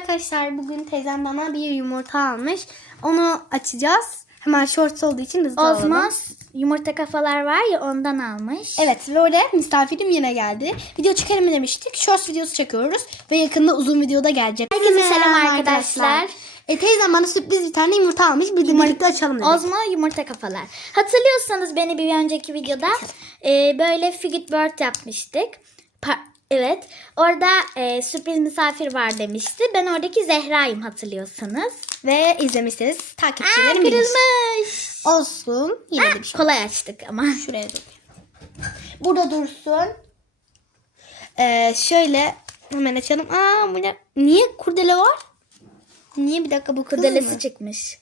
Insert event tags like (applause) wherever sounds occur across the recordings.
arkadaşlar bugün teyzem bana bir yumurta almış. Onu açacağız. Hemen shorts olduğu için hızlı olalım. Ozmos yumurta kafalar var ya ondan almış. Evet ve oraya misafirim yine geldi. Video çekelim mi demiştik. Shorts videosu çekiyoruz. Ve yakında uzun videoda gelecek. Herkese selam arkadaşlar. E, teyzem bana sürpriz bir tane yumurta almış. Bir de birlikte açalım dedik. Ozmo yumurta kafalar. Hatırlıyorsanız beni bir önceki videoda e, böyle figure bird yapmıştık. Pa- evet. Orada e, sürpriz misafir var demişti. Ben oradaki Zehra'yım hatırlıyorsanız. Ve izlemişseniz Aa, takipçilerim bilir. kırılmış. Olsun. Yine de bir şey. Kolay açtık ama. Şuraya dur. Burada dursun. Ee, şöyle hemen açalım. Aa bu ne? Niye kurdele var? Niye bir dakika bu Kurdelesi mı? çıkmış.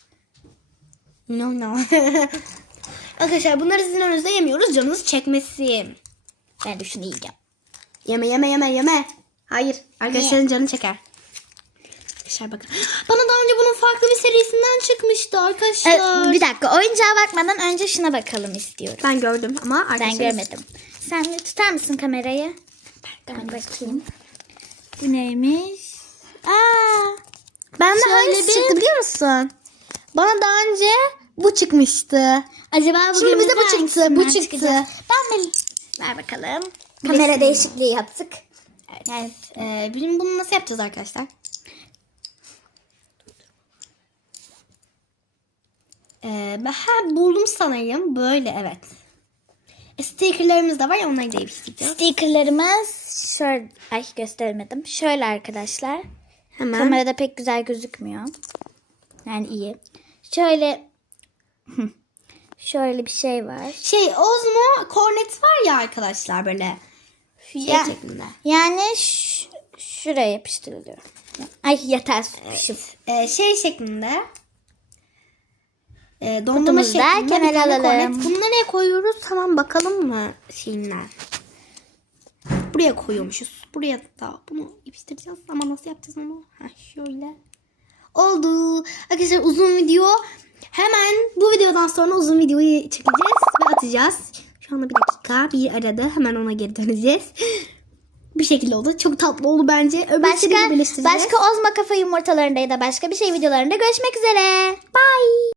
No no. (laughs) Arkadaşlar bunları sizin önünüzde yemiyoruz. Canınız çekmesin. Ben de şunu yiyeceğim. Yeme yeme yeme yeme. Hayır. Arkadaşların canı çeker. Arkadaşlar bakın. Bana daha önce bunun farklı bir serisinden çıkmıştı arkadaşlar. Evet, bir dakika oyuncağa bakmadan önce şuna bakalım istiyorum. Ben gördüm ama Ben arkadaşlar. görmedim. Sen de tutar mısın kamerayı? Ben bakayım. Bu neymiş? Aa, Ben de hangisi bir- çıktı biliyor musun? Bana daha önce bu çıkmıştı. acaba bugün Şimdi bize bu çıktı, bu çıktı. çıkacak? Ben de ver bakalım. Kamera de- değişikliği yaptık. Evet. Ee, bizim bunu nasıl yapacağız arkadaşlar? Ee, ha, buldum sanayım. Böyle evet. E, stickerlarımız da var ya onları değiştireceğiz. Stickerlarımız şöyle ay göstermedim. Şöyle arkadaşlar. Hemen. Kamerada pek güzel gözükmüyor. Yani iyi. Şöyle (laughs) şöyle bir şey var. Şey Ozmo Cornet var ya arkadaşlar böyle. Şey Ya- şeklinde. Yani şuraya yapıştırılıyor. Ay yeter sıkışım. Ee, şey şeklinde. E, dondurma şeklinde tane alalım. Bunu nereye koyuyoruz? Tamam bakalım mı şeyinden. Buraya koyuyormuşuz. Buraya da bunu yapıştıracağız ama nasıl yapacağız onu? Ha şöyle. Oldu. Arkadaşlar uzun video. Hemen bu videodan sonra uzun videoyu çekeceğiz ve atacağız. Şu anda bir dakika bir arada hemen ona geri döneceğiz. Bir şekilde oldu. Çok tatlı oldu bence. Öbür Başka başka ozma kafa yumurtalarında ya da başka bir şey videolarında görüşmek üzere. Bye.